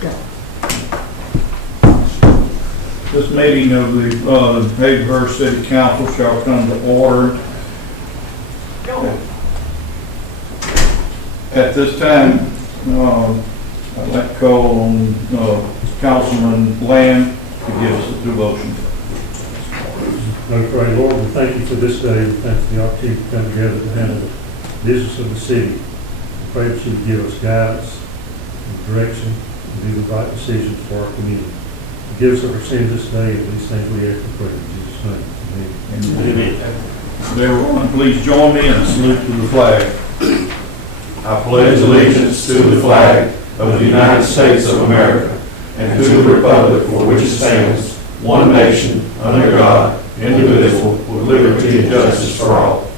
Go. This meeting of the Hazelhurst City Council shall come to order. At this time, I'd like to call on Councilman Lamb to give us the devotion. Most Great Lord, we thank you for this day. We thank you for the opportunity to come together to handle the business of the city. We pray that you would give us guidance and direction to do the right decisions for our community. Forgive us of our sins this day, and these things we ask and pray in Jesus' name. Amen. Everyone, please join me in a salute to the flag. I pledge allegiance to the flag of the United States of America and to the republic for which it stands, one nation, under God, indivisible, with liberty and justice for all.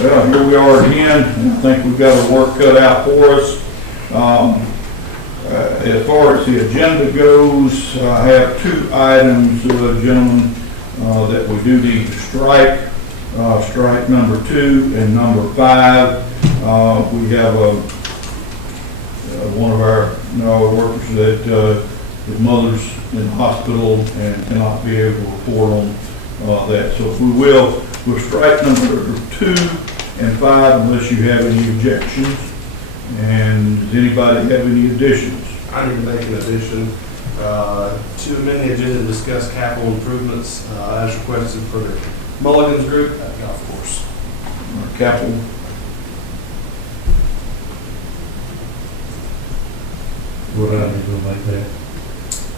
Well, here we are again. I think we've got our work cut out for us. As far as the agenda goes, I have two items, gentlemen, that we do need to strike. Strike number 2 and number 5. We have one of our workers that his mother's in the hospital and cannot be able to report on that. So if we'll strike number 2 and 5 unless you have any objections. And does anybody have any additions? I need to make an addition to amend the agenda to discuss capital improvements as requested for the Mulligan's Group at the golf course. Capital. What I need to make that.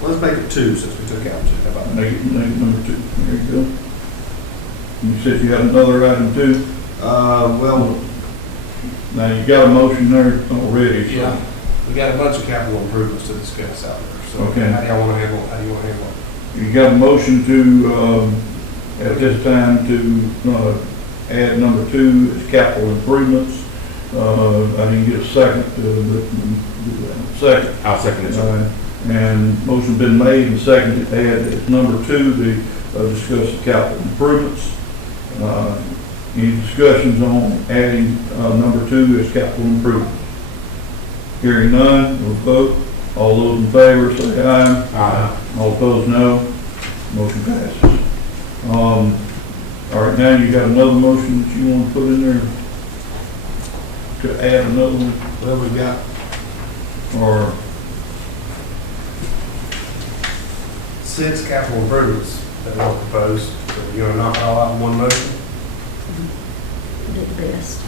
Let's make it 2 since we took out 2. How about that? Make it number 2. There you go. You said you had another item too? Well, Now you got a motion there already. So. yeah, we got a bunch of capital improvements to discuss out there. So Okay. how do you want to handle it? You got a motion to, at this time, to add number 2 as capital improvements. I didn't get a second. Second. I'll second it. And motion been made and seconded to add as number 2 the discuss the capital improvements. Any discussions on adding number 2 as capital improvements? Hearing none, we'll vote. All those in favor say aye. Aye. All opposed, no. Motion passes. All right, now you got another motion that you want to put in there to add another one, Well, we've got or 6 capital improvements that we'll propose. So you want to knock it all out in one motion? Do the best.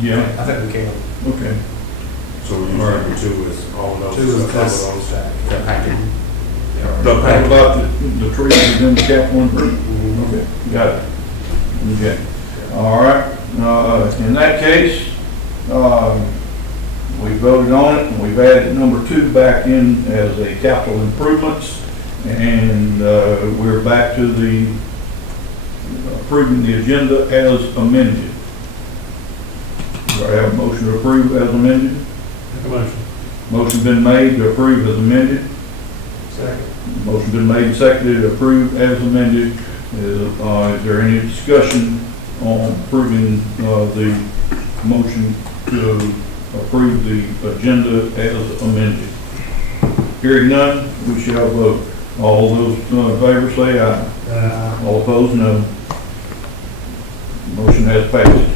yeah, I think we can. okay. So we use number 2 as all those. 2 is covered on the stack. The How about the trees in the capital improvement? Okay, got it. Okay, all right. In that case, we voted on it, and we've added number 2 back in as a capital improvements, and we're back to the approving the agenda as amended. Do I have a motion to approve as amended? Make a motion. Motion been made to approve as amended. Second. Motion been made and seconded to approve as amended. Is there any discussion on approving the motion to approve the agenda as amended? Hearing none, we shall vote. All those in favor say aye. All opposed, no. Motion has passed.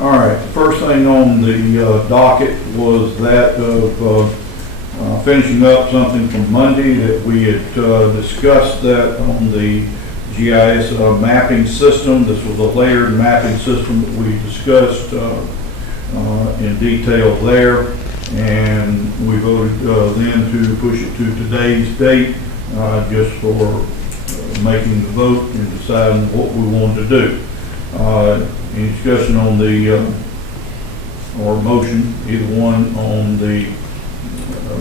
All right. The first thing on the docket was that of finishing up something from Monday that we had discussed that on the GIS mapping system. This was a layered mapping system that we discussed in detail there, and we voted then to push it to today's date just for making the vote and deciding what we wanted to do. Any discussion on the, or motion, either one, on the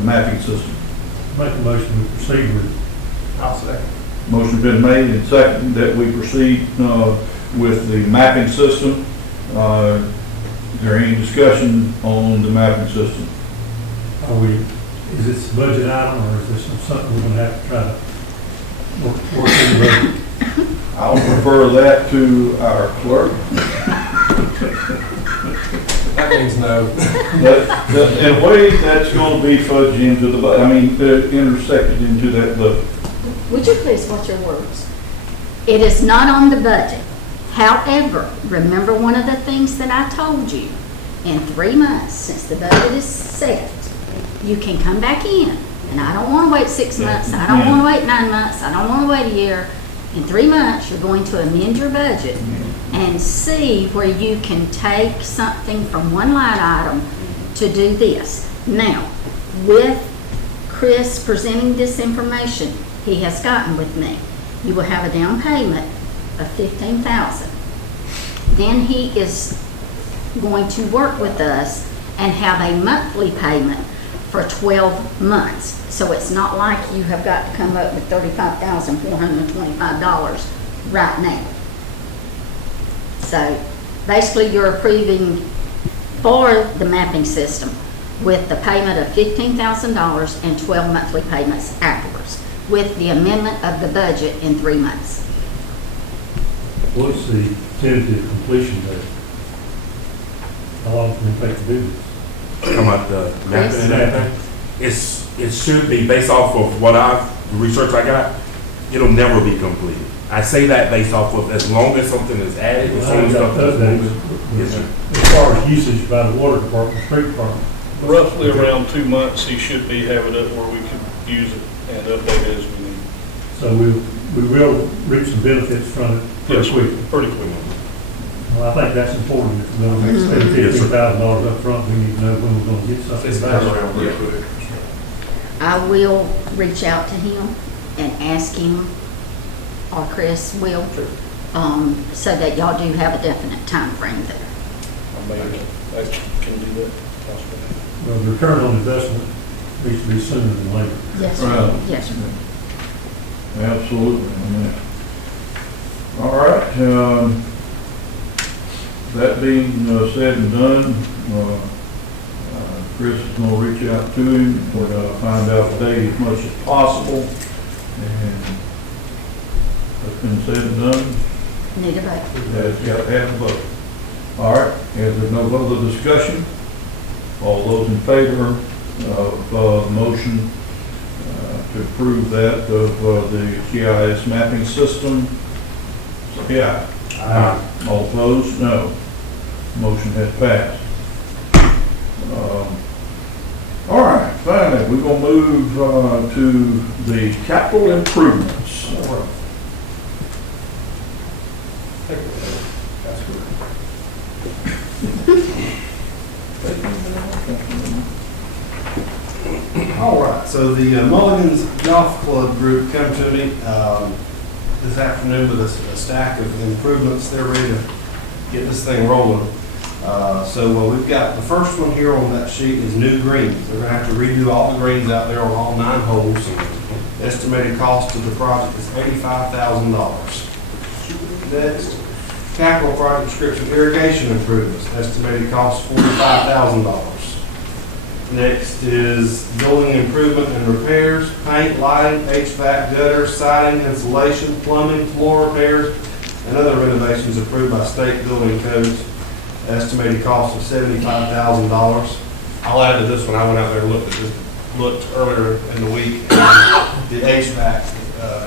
mapping system? Make a motion to proceed with it. I'll second. Motion been made and seconded that we proceed with the mapping system. Is there any discussion on the mapping system? Is this a budget item, or is this something we're gonna have to try to work in the budget? I would prefer refer that to our clerk. That means no. But in a way, that's gonna be fudged into the, intersected into that budget. Would you please watch your words? It is not on the budget. However, remember one of the things that I told you, in 3 months, since the budget is set, you can come back in. And I don't want to wait 6 months, I don't want to wait 9 months, I don't want to wait a year. In 3 months, you're going to amend your budget and see where you can take something from one line item to do this. Now, with Chris presenting this information he has gotten with me, you will have a down payment of $15,000. Then he is going to work with us and have a monthly payment for 12 months. So it's not like you have got to come up with $35,425 right now. So basically you're approving for the mapping system with the payment of $15,000 and 12 monthly payments afterwards, with the amendment of the budget in 3 months. What's the tentative completion date? How long can it take to do this? Come out the mapping and everything. It should be based off of the research I got, it'll never be completed. I say that based off of as long as something is added, as long as something is moving. Yes, sir. As far as usage by the water department, street department. Roughly around 2 months, he should be having it where we could use it and update it as we need. So we will reap some benefits from it pretty quickly. Pretty quick. Well, I think that's important. If we're going to spend $15,000 up front, we need to know when we're going to get something It's back. around pretty quick. I will reach out to him and ask him, or Chris will, so that y'all do have a definite time frame there. I mean, I can do that possibly. Well, the return on investment needs to be sooner than later. Yes, Right. sir. Yes, sir. Absolutely. All right, that being said and done, Chris is going to reach out to him, find out the date as much as possible, and that's been said and done. Need a vote. That's got to have a vote. All right, if there's no further discussion, all those in favor of the motion to approve that of the GIS mapping system, say aye. Aye. All opposed, no. Motion has passed. All right, finally, we're going to move to the capital improvements. All right, so the Mulligan's Golf Club group come to me this afternoon with a stack of improvements. They're ready to get this thing rolling. So we've got the first one here on that sheet is new greens. They're going to have to redo all the greens out there on all 9 holes. Estimated cost of the project is $85,000. Next, capital project description, irrigation improvements. Estimated cost $45,000. Next is building improvement and repairs, paint, lighting, HVAC, gutters, siding, insulation, plumbing, floor repairs, and other renovations approved by state building codes. Estimated cost of $75,000. I'll add to this one. I went out there and looked earlier in the week. And the HVAC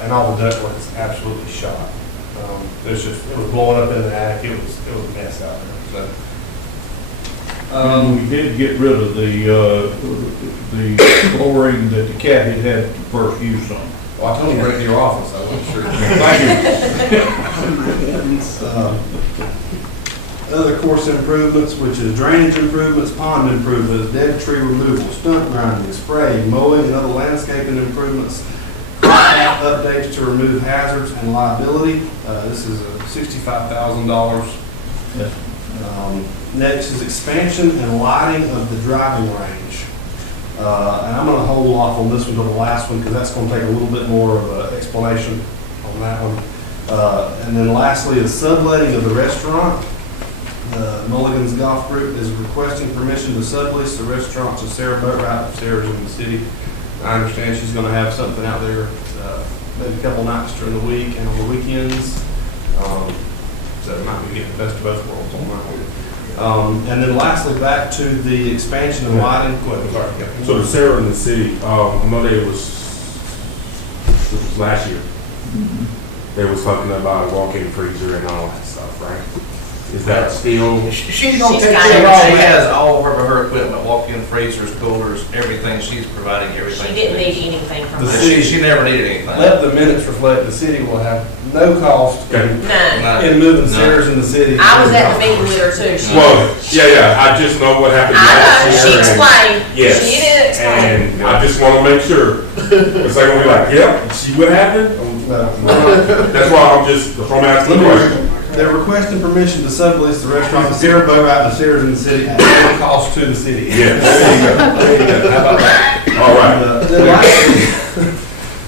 and all the ductwork is absolutely shot. It was blowing up in the attic. It was a mess out there. So. We did get rid of the flooring that the cat had first use on. Well, I told you right to your office. I wasn't sure. Other course improvements, which is drainage improvements, pond improvements, dead tree removal, stunt grinding, spraying, mowing, and other landscaping improvements. Staff updates to remove hazards and liability. This is $65,000. Yes. Next is expansion and lighting of the driving range. And I'm going to hold off on this one to the last one because that's going to take a little bit more of an explanation on that one. And then lastly is subletting of the restaurant. The Mulligan's Golf Group is requesting permission to sublease the restaurant to Sarah Boatwright upstairs in the city. I understand she's going to have something out there maybe a couple nights during the week and on the weekends. So it might be getting the best of both worlds on that one. And then lastly, back to the expansion and widening. Go ahead, sorry. Yeah. So the Sarah in the city, I know it was last year. They was talking about walk-in freezer and all that stuff, right? Is that still? She's gonna She's take got care of all everything. She has all of her equipment, walk-in freezers, coolers, everything. She's providing She everything. didn't need anything from The us. She never needed anything. Let the minutes reflect, the city will have no cost Okay. None. in moving No. Sarah's in the city. I was at the meeting with her too. She, Well, yeah, I just know what happened I last know, year. she and- explained. Yes. She did explain. And I just want to make sure. It's like, gonna be like, yep, see what happened? That's why I'm just, from asking the question. They're requesting permission to sublease the restaurant Sarah Bogart to Sarah's in the city at no cost to the city. Yes. There you go. How about that? All right.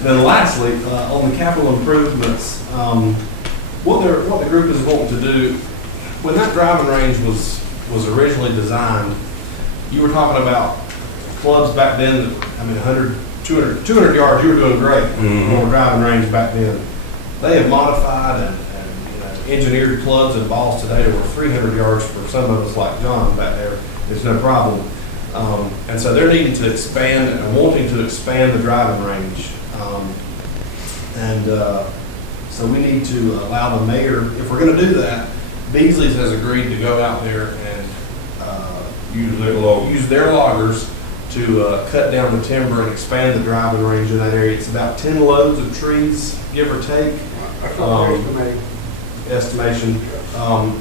Then lastly, on the capital improvements, what the group is wanting to do, when that driving range was originally designed, you were talking about clubs back then, that, I mean, 100, 200 yards, you were doing great on the driving range back then. They have modified and engineered clubs and balls today that were 300 yards for some of us like John back there. It's no problem. And so they're needing to expand and wanting to expand the driving range. So we need to allow the mayor, if we're going to do that, Beasley's has agreed to go out there and use their loggers to cut down the timber and expand the driving range in that area. It's about 10 loads of trees, give or take. Estimation.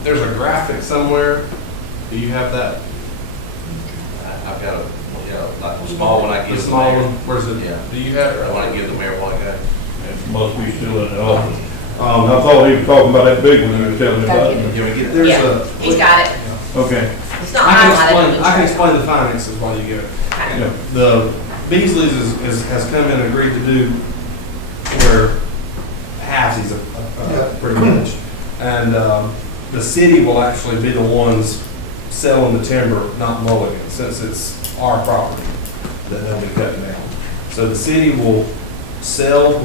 There's a graphic somewhere. Do you have that? I've got a, like a small one I The give the small mayor. one? Where's it? Yeah. Do you have it? I want to give the mayor one I got. It must be still in the office. I Um, thought he was talking about that big one you were telling me about. Can we get There's Yeah, a. he's got it. Okay, It's not I highlighted. can explain the finances while you get it. Okay. yeah. The Beasley's has come in and agreed to do where halvesies pretty much. And the city will actually be the ones selling the timber, not Mulligan, since it's our property that they'll be cutting down. So the city will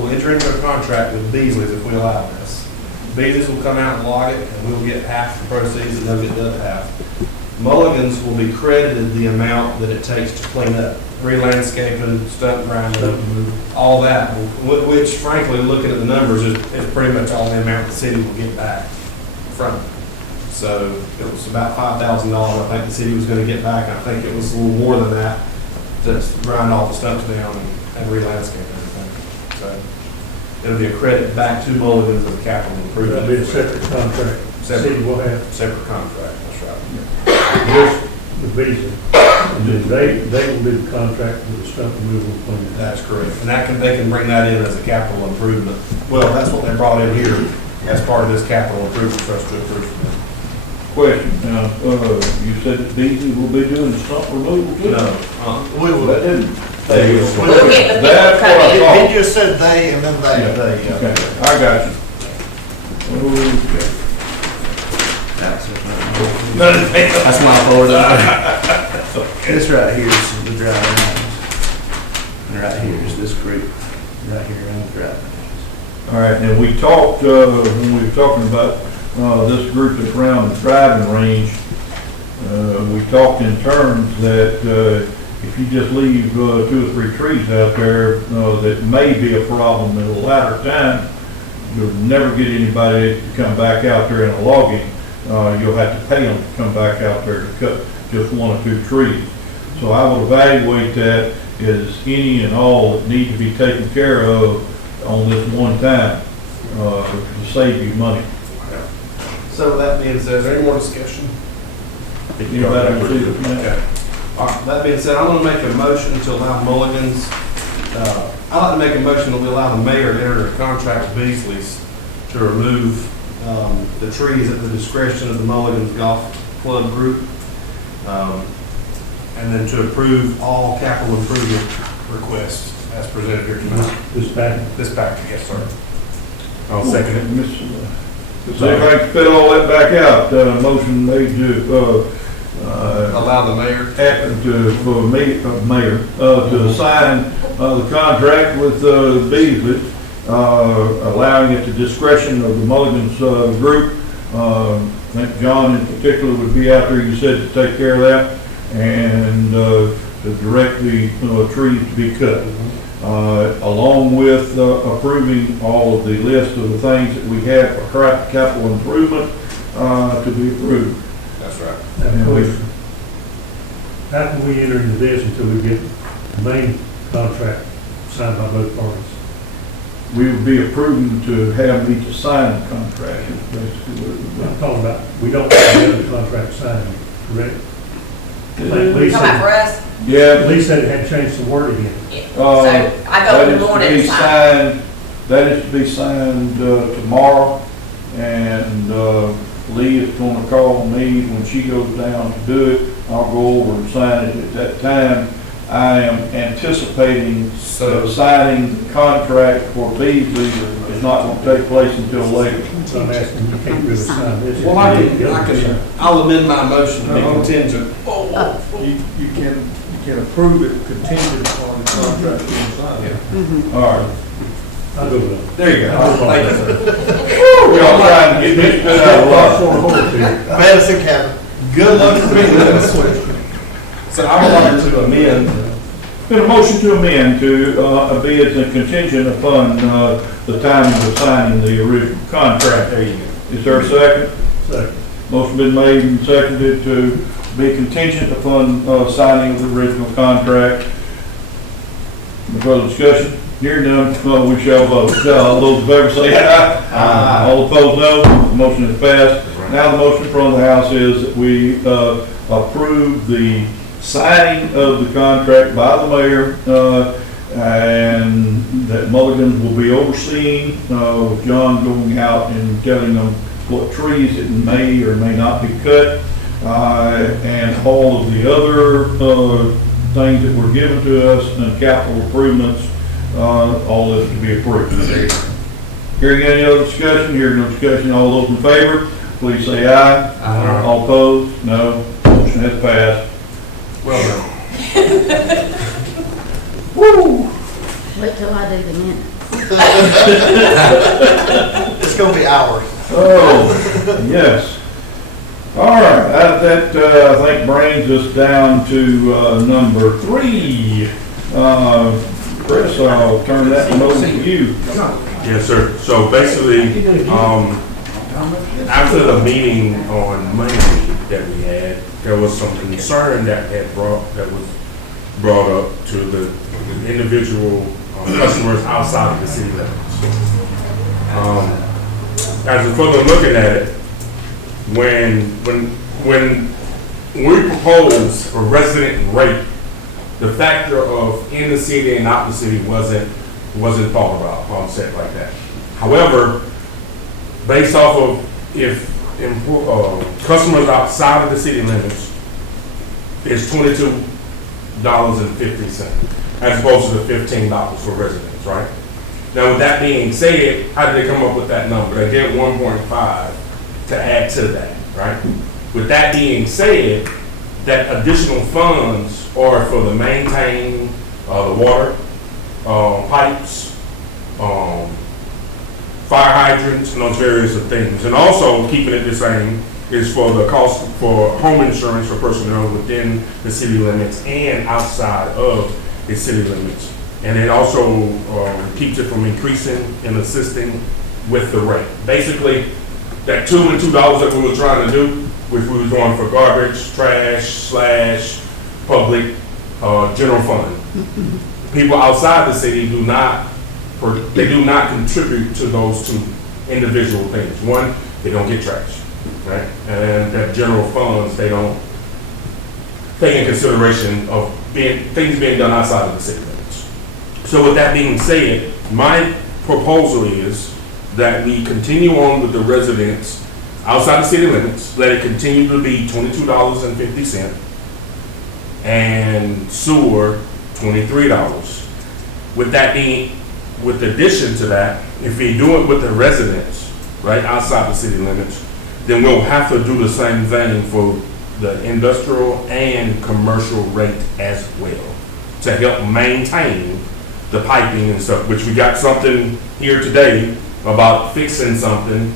enter into a contract with Beasley's if we allow this. Beasley's will come out and log it, and we'll get half the proceeds, and they'll get the other half. Mulligan's will be credited the amount that it takes to clean up, re-landscaping, stump grinding, all that, which frankly, looking at the numbers, is pretty much all the amount the city will get back from it. So it was about $5,000 I think the city was gonna get back. I think it was a little more than that to grind all the stumps down and re-landscape everything. So it'll be a credit back to Mulligan's as a capital improvement. That'll be a separate contract. City will have Separate contract, that's right. just the Beasley. And then they will do the contract with the stump removal plan. That's correct. And they can bring that in as a capital improvement. Well, that's what they brought in here as part of this capital improvement for us to approve. Question, now, you said that Beasley will be doing the stump removal too? No, We will. That didn't. We'll get the people That's come what I in. thought. He just said they and then they. Okay, I got you. Okay. That's my floor. This right here is the driving range. And right here is this group, right here on the driving. All right, and we talked, when we were talking about, this group that's around the driving range, we talked in terms that, if you just leave, 2 or 3 trees out there, that may be a problem at a latter time, you'll never get anybody to come back out there in a logging. You'll have to pay them to come back out there to cut just 1 or 2 trees. So I would evaluate that as any and all that need to be taken care of on this one time, to save you money. So with that being said, is there any more discussion? Anybody can see the plan? Okay. All right, that being said, I'm gonna make a motion to allow Mulligan's, I'd like to make a motion that we allow the mayor to enter a contract with Beasley's to remove the trees at the discretion of the Mulligan's Golf Club Group. And then to approve all capital improvement requests as presented here tonight. This package. This package, yes, sir. I'll second it. Does anybody can fit all that back out? Motion made to, Allow the mayor. for me, mayor, to sign, the contract with, Beasley allowing it to discretion of the Mulligan's group. I think John in particular would be out there, you said, to take care of that, and to direct the trees to be cut. Along with approving all of the list of the things that we have for capital improvement to be approved. That's right. I have a question. How can we enter into this until we get the main contract signed by both parties? We would be approving to have me to sign the contract, is basically what it would be. I'm talking about, we don't have the other contract signed, correct? Like Lee Come out for said, us. Yeah, Lee said it had changed the wording in it. So I go in the morning and sign. that is to be signed tomorrow, and Lee is gonna call me when she goes down to do it. I'll go over and sign it at that time. I am anticipating signing the contract for Beasley is not gonna take place until later. So I'm asking, you can't really sign this. Well, I'll amend my motion to be contingent. You can approve it contingent upon the contract being signed. All right. I'll go with it. There you go. Thank you. We're all trying to get this good out of the way. Madison County. Good luck for me. So I would like to amend. Been a motion to amend to be as a contingent upon the timing of signing the original contract. There you go. Is there a second? Second. Motion been made and seconded to be contingent upon signing of the original contract. Any further discussion? Hearing none, we shall vote. All those in favor say aye. Aye. All opposed, no. The motion is passed. Now the motion from the House is that we approve the signing of the contract by the mayor, and that Mulligan's will be overseen, with John going out and telling them what trees that may or may not be cut, and all of the other things that were given to us and capital improvements, all of it to be approved. Hearing any other discussion, hearing no discussion, all those in favor, please say aye. Aye. All opposed, no. Motion has passed. Well done. Woo! Wait till I do the minutes. It's gonna be hours. Oh, yes. All right, that I think brings us down to number 3. Chris, I'll turn that one over to you. Yes, sir. So basically, after the meeting on Monday that we had, there was some concern that was brought up to the individual customers outside of the city limits. As a further looking at it, when we proposed a resident rate, the factor of in the city and out the city wasn't thought about on set like that. However, based off of if customers outside of the city limits, it's $22.50 as opposed to the $15 for residents, right? Now, with that being said, how did they come up with that number? They did 1.5 to add to that, right? With that being said, that additional funds are for the maintain the water, pipes, fire hydrants, and those various things. And also, keeping it the same, is for the cost for home insurance for personnel within the city limits and outside of the city limits. And it also keeps it from increasing and assisting with the rate. Basically, that $2 and $2 that we were trying to do, which we were doing for garbage, trash, / public, general fund. People outside the city do not contribute to those two individual things. One, they don't get trash, right? And that general funds, they don't take in consideration of things being done outside of the city limits. So with that being said, my proposal is that we continue on with the residents outside the city limits, let it continue to be $22.50, and sewer, $23. With that being, with addition to that, if we do it with the residents, right, outside the city limits, then we'll have to do the same thing for the industrial and commercial rate as well, to help maintain the piping and stuff, which we got something here today about fixing something.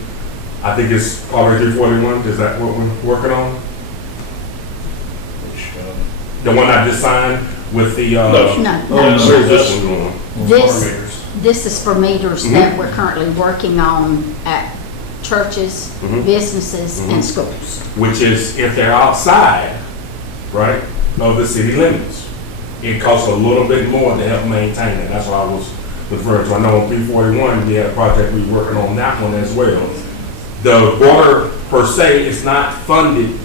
I think it's probably 341, is that what we're working on? The one I just signed with the, No, where's this one going? this is for meters that we're currently working on at churches, businesses, and schools. Which is if they're outside, right, of the city limits. It costs a little bit more to help maintain it. That's what I was referring to. I know on 341, we had a project we were working on that one as well. The water per se is not funded.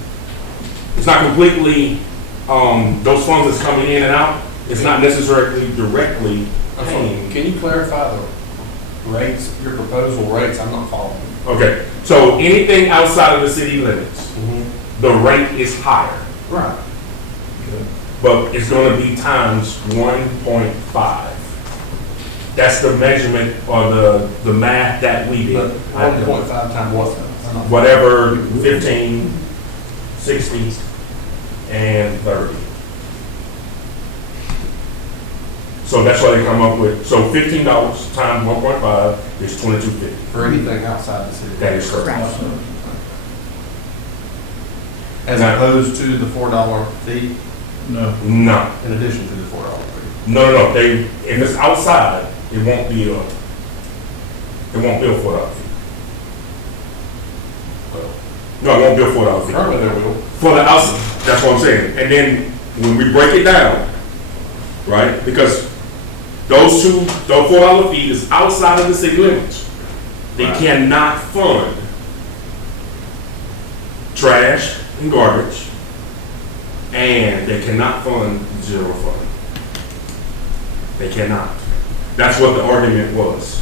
It's not completely, those funds that's coming in and out, it's not necessarily directly paying. Can you clarify the rates, your proposal rates? I'm not following. Okay, so anything outside of the city limits, the rate is higher. Right. But it's gonna be times 1.5. That's the measurement or the math that we did. 1.5 times what? Whatever, 15, 60, and 30. So that's why they come up with, so $15 times 1.5 is $22.50. For anything outside the city? That is correct. As opposed to the $4 fee, No. No, in addition to the $4 fee? no, if it's outside, it won't be a $4 fee. No, it won't be a $4 fee. Currently there will. For the outside, that's what I'm saying. And then when we break it down, right, because the $4 fee is outside of the city limits. They cannot fund trash and garbage, and they cannot fund general fund. They cannot. That's what the argument was.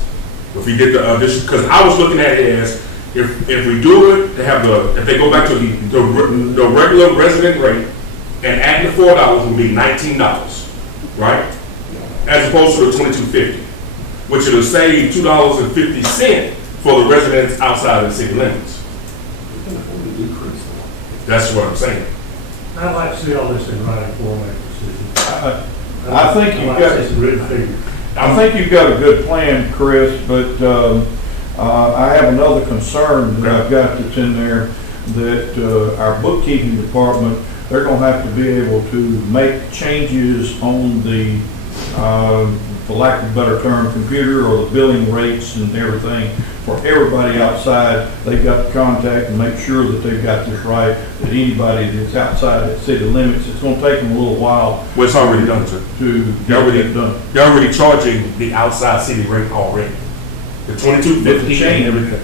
If we get the addition, because I was looking at it as if we do it, if they go back to the regular resident rate and add the $4 will be $19, right? As opposed to the $22.50, which it'll save $2.50 for the residents outside of the city limits. That's what I'm saying. I'd like to see all this in writing before I make a decision. I think I'd you've like got, to see some written figures. I think you've got a good plan, Chris, but I have another concern that I've got that's in there, that our bookkeeping department, they're gonna have to be able to make changes on the, for lack of a better term, computer or the billing rates and everything for everybody outside. They've got to contact and make sure that they've got this right, that anybody that's outside the city limits, it's gonna take them a little while Well, it's already done, sir. to get it done. They're already charging the outside city rate already. The $22.50 and everything.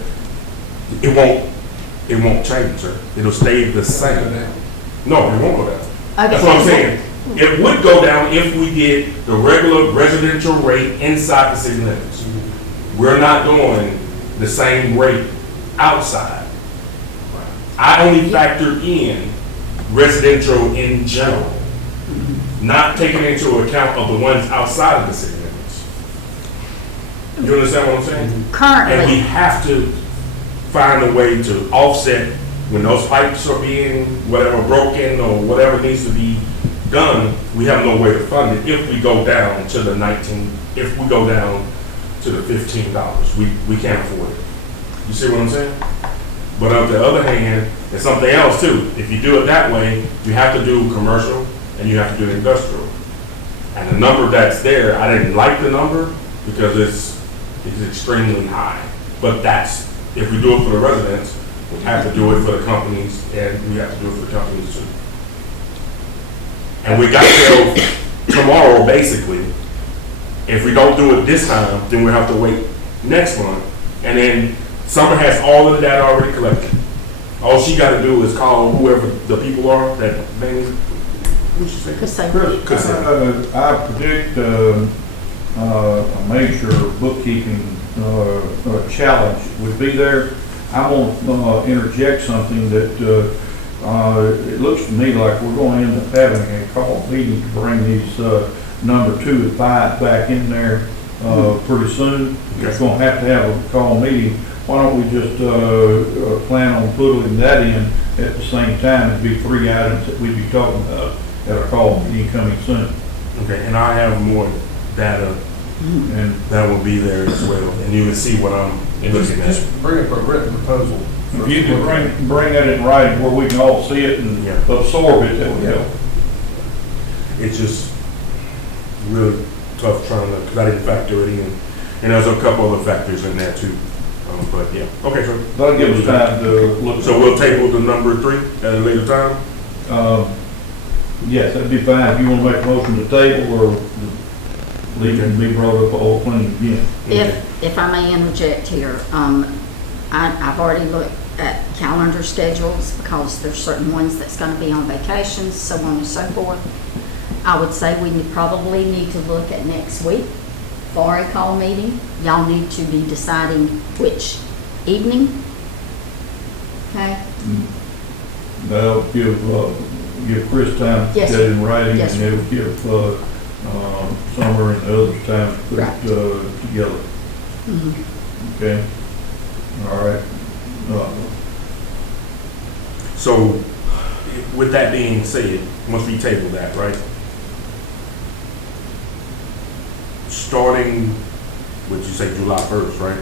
It won't change, sir. It'll stay the same. No, it won't go down. That's what I'm saying. It would go down if we did the regular residential rate inside the city limits. We're not doing the same rate outside. I only factor in residential in general, not taking into account of the ones outside of the city limits. You understand what I'm saying? And we Currently, have to find a way to offset when those pipes are being, whatever, broken or whatever needs to be done. We have no way to fund it if we go down to the if we go down to the $15. We can't afford it. You see what I'm saying? But on the other hand, it's something else too. If you do it that way, you have to do commercial and you have to do industrial. And the number that's there, I didn't like the number because it's extremely high. But that's, if we do it for the residents, we have to do it for the companies, and we have to do it for the companies too. And we got till tomorrow, basically. If we don't do it this time, then we have to wait next month. And then Summer has all of the data already collected. All she got to do is call whoever the people are that they, who's she say? Chris, I predict a major bookkeeping challenge would be there. I'm gonna interject something that it looks to me like we're going to end up having a call meeting to bring these number 2 and 5 back in there pretty soon. It's going to have a call meeting. Why don't we just plan on putting that in at the same time? It'd be 3 items that we'd be talking about at a call meeting coming soon. Okay, and I have more data And That will be there as well, and you can see what I'm looking at. Just bring up a written proposal. if you could bring that in writing where we can all see it and Yeah. absorb it, that would help. It's just really tough trying to, because I didn't factor it in. And there's a couple other factors in there too. But yeah, okay, so. That'll give us time to look. So we'll table the number 3 at a later time? Yes, that'd be fine. If you want to make a motion to table or leave it and be brought up all clean again. If I may interject here, I've already looked at calendar schedules because there's certain ones that's gonna be on vacations, so on and so forth. I would say we probably need to look at next week for a call meeting. Y'all need to be deciding which evening. Okay? That'll give Chris time to Yes, get it in writing, Yes, and it'll give Summer and the others time to put Right. it together. Mhm. Okay? All right. So with that being said, once we table that, right? Starting, would you say July 1st, right?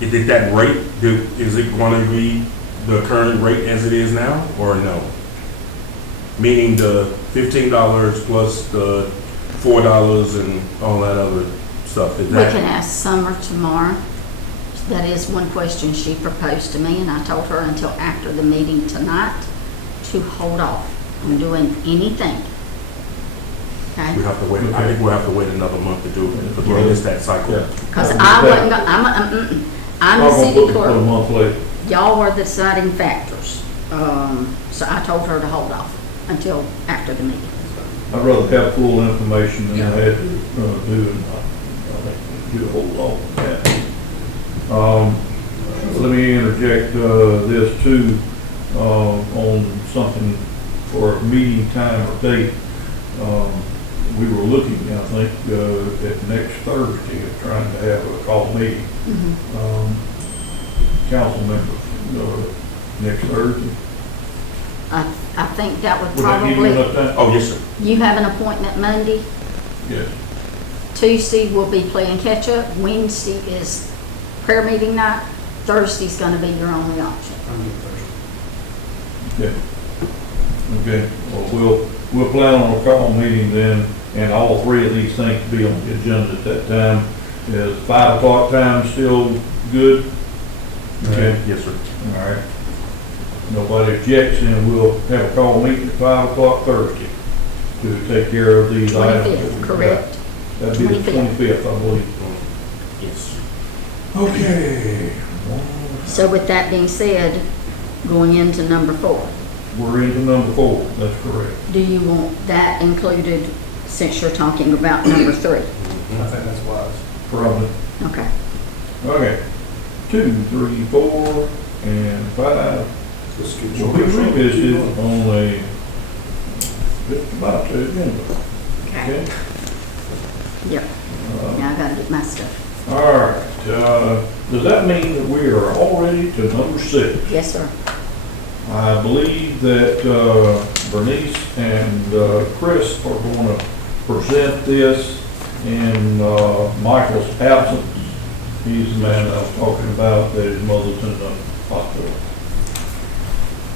Is that rate, is it going to be the current rate as it is now, or no? Meaning the $15 plus the $4 and all that other stuff, is We that? can ask Summer tomorrow. That is one question she proposed to me, and I told her until after the meeting tonight to hold off on doing anything. We Okay? have to wait, I think we'll have to wait another month to do it, to release that cycle. Yeah. Because I wasn't, I'm the city Put a clerk. month later. Y'all were the deciding factors. So I told her to hold off until after the meeting. I'd rather have full information than I had to do, and I think we do a whole lot of that. Let me interject this too, on something for a meeting time or date. We were looking, I think, at next Thursday of trying to have a call meeting. Council members, next Thursday. I think that would Would that give you probably, enough time? Oh, yes, sir. you have an appointment Monday. Yes. Tuesday will be playing catch up. Wednesday is prayer meeting night. Thursday's gonna be your only option. Yeah. Okay, well, we'll plan on a call meeting then, and all 3 of these things to be on the agenda at that time. Is 5 o'clock time still good? Okay, Yes, sir. all right. Nobody objects, and we'll have a call meeting at 5 o'clock Thursday to take care of these items. that 25th, we've got. correct? That'd be the 25th, I believe. Yes. Okay. So with that being said, going into number 4, We're into number 4, that's correct. do you want that included since you're talking about number 3? I think that's wise. Probably. Okay. Okay. 2, 3, 4, and 5. Will be revisited on a, just about the agenda. Okay. Okay? Yep. Now I gotta get my stuff. All right, does that mean that we are already to number 6? Yes, sir. I believe that Bernice and Chris are going to present this in Michael's absence. He's the man that I was talking about, that his mother's in the hospital.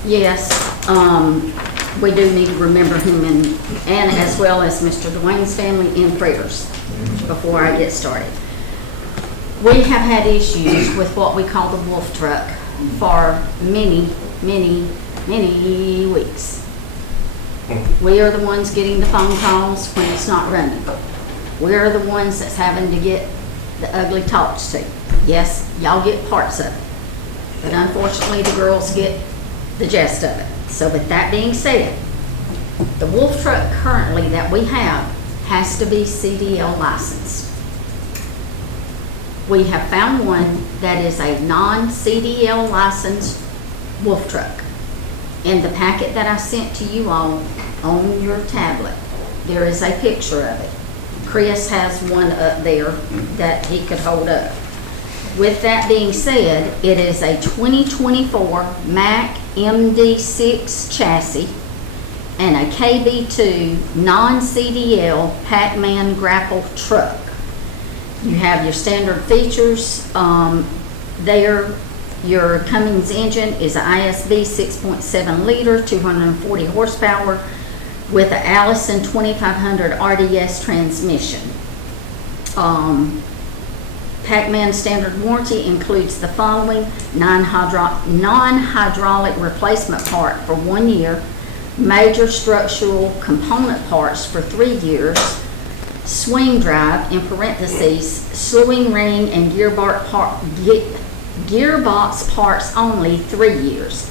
Yes, we do need to remember him and as well as Mr. Dwayne's family in prayers before I get started. We have had issues with what we call the wolf truck for many weeks. We are the ones getting the phone calls when it's not running. We are the ones that's having to get the ugly talks to. Yes, y'all get parts of it, but unfortunately the girls get the gist of it. So with that being said, the wolf truck currently that we have has to be CDL licensed. We have found one that is a non-CDL licensed wolf truck. In the packet that I sent to you all on your tablet, there is a picture of it. Chris has one up there that he could hold up. With that being said, it is a 2024 Mack MD6 chassis and a KB2 non-CDL Pac-Man grapple truck. You have your standard features there. Your Cummins engine is an ISV 6.7 liter, 240 horsepower with an Allison 2500 RDS transmission. Pac-Man standard warranty includes the following: non-hydraulic replacement part for 1 year, major structural component parts for 3 years, swing drive, in parentheses, slewing ring and gearbox parts only, 3 years.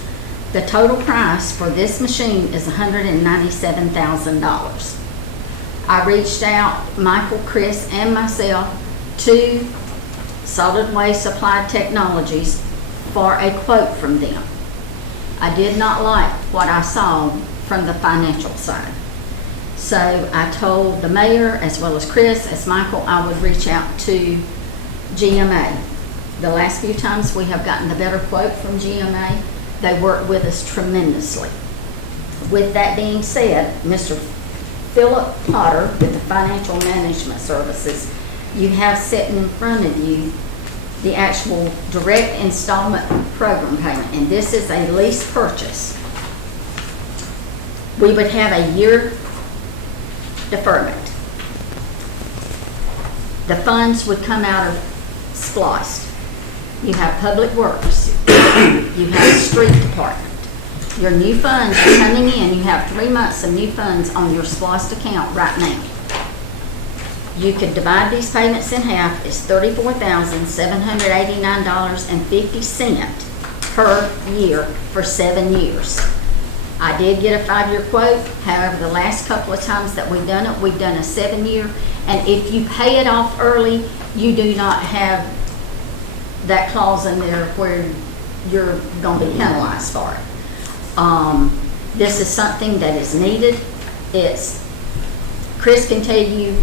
The total price for this machine is $197,000. I reached out, Michael, Chris, and myself, to Solid Waste Applied Technologies for a quote from them. I did not like what I saw from the financial side. So I told the mayor, as well as Chris, as Michael, I would reach out to GMA. The last few times we have gotten the better quote from GMA, they work with us tremendously. With that being said, Mr. Philip Potter with the Financial Management Services, you have sitting in front of you the actual direct installment program payment, and this is a lease purchase. We would have a year deferment. The funds would come out of SPLOST. You have Public Works, you have Street Department. Your new funds are coming in. You have 3 months of new funds on your SPLOST account right now. You could divide these payments in half. It's $34,789.50 per year for 7 years. I did get a 5-year quote. However, the last couple of times that we've done it, we've done a 7-year. And if you pay it off early, you do not have that clause in there where you're going to be penalized for it. This is something that is needed. Chris can tell you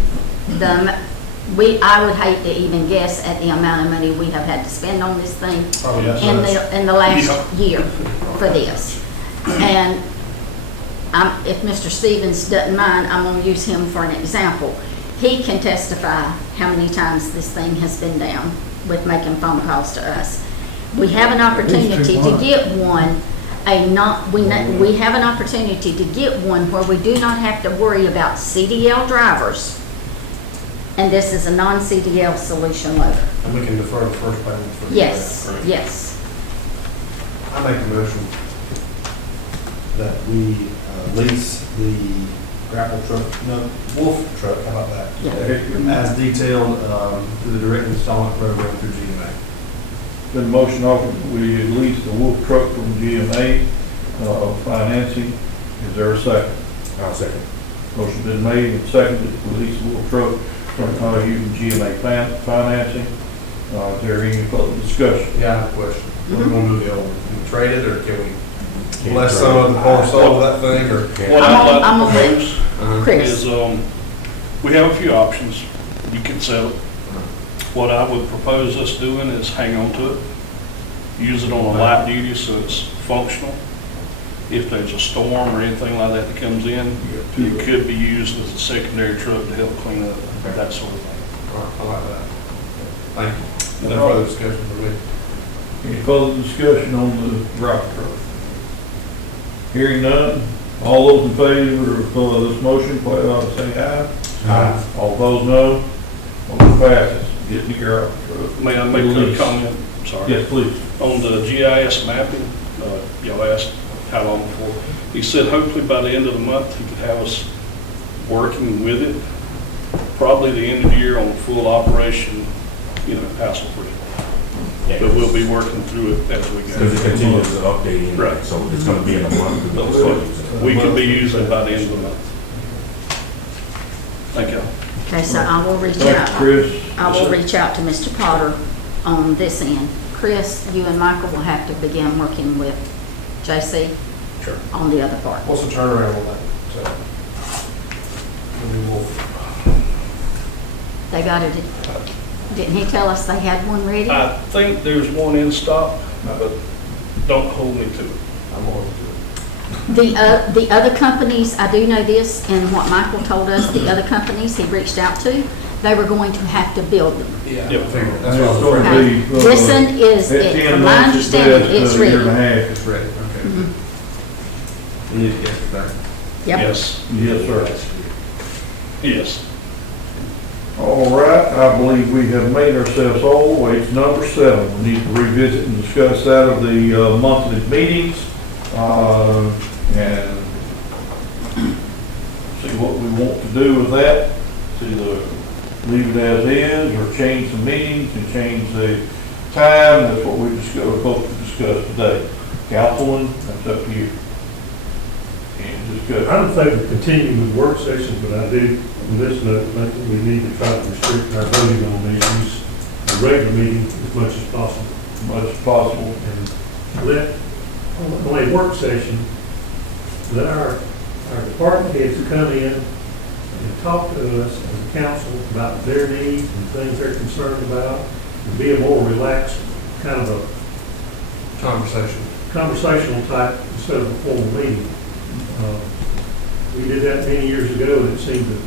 I would hate to even guess at the amount of money we have had to spend on this thing in the last year for this. And if Mr. Stevens doesn't mind, I'm going to use him for an example. He can testify how many times this thing has been down with making phone calls to us. We have an opportunity to get one. We have an opportunity to get one where we do not have to worry about CDL drivers, and this is a non-CDL solution loader. And we can defer the first payment for the Yes, grant, correct? yes. I make a motion that we lease the grapple truck, no, Wolf truck, how about that? Yeah. As detailed through the direct installment program through GMA. Been a motion offered, we lease the Wolf truck from GMA financing. Is there a second? I'll second. Motion been made and seconded to lease the Wolf truck from using GMA financing. Is there any further discussion? Yeah, I have a question. What are we gonna do with the old one? Can we trade it, or can we bless some of the parts of that thing, or? What I'd I'm like gonna to propose Chris. is, we have a few options. You can sell it. What I would propose us doing is hang on to it, use it on a light duty so it's functional. If there's a storm or anything like that that comes in, it could be used as a secondary truck to help clean up, that sort of thing. All right, I like that. Thank you. No further discussion for me. Any further discussion on the grapple truck? Hearing none, all those in favor of this motion, say aye. Aye. All opposed, no. Motion passes. Get the grapple truck. May I make a comment? Sorry. Yes, please. On the GIS mapping, y'all asked how long before. He said hopefully by the end of the month, he could have us working with it. Probably the end of the year on full operation, hassle-free. But we'll be working through it as we Because it go. continues to update, Right. so it's going to be in a month. We could be using it by the end of the month. Thank you. Okay, so I will reach Thanks, out. Chris. I will reach out to Mr. Potter on this end. Chris, you and Michael will have to begin working with JC Sure. on the other part. What's the turnaround on that? They got it. Didn't he tell us they had one ready? I think there's one in stock, but don't hold me to it. I'm on to The other companies, I do know this, and what Michael told us, the other companies he reached out to, they were going to have to build them. Yeah. Yep. I figured. And That's it's what I was gonna afraid. be, This one is, at 10 from my months, understanding, it's a year and a ready. half. It's ready, okay. Mhm. You need to get it back. Yep. Yes, Yes, sir. yes. All right, I believe we have made ourselves whole. It's number 7. We need to revisit and discuss that of the monthly meetings, and see what we want to do with that. It's either leave it as is, or change the meetings and change the time. That's what we supposed to discuss today. Councilman, that's up to you. And discuss. I'm in favor of continuing with work sessions, but I do, on this note, think that we need to try to restrict our voting on issues, the regular meeting as much as possible. As much as possible. And let, on a work session, let our department heads come in and talk to us as a council about their needs and things they're concerned about, and be a more relaxed, kind of a conversational type instead of a formal meeting. We did that many years ago, and it seemed to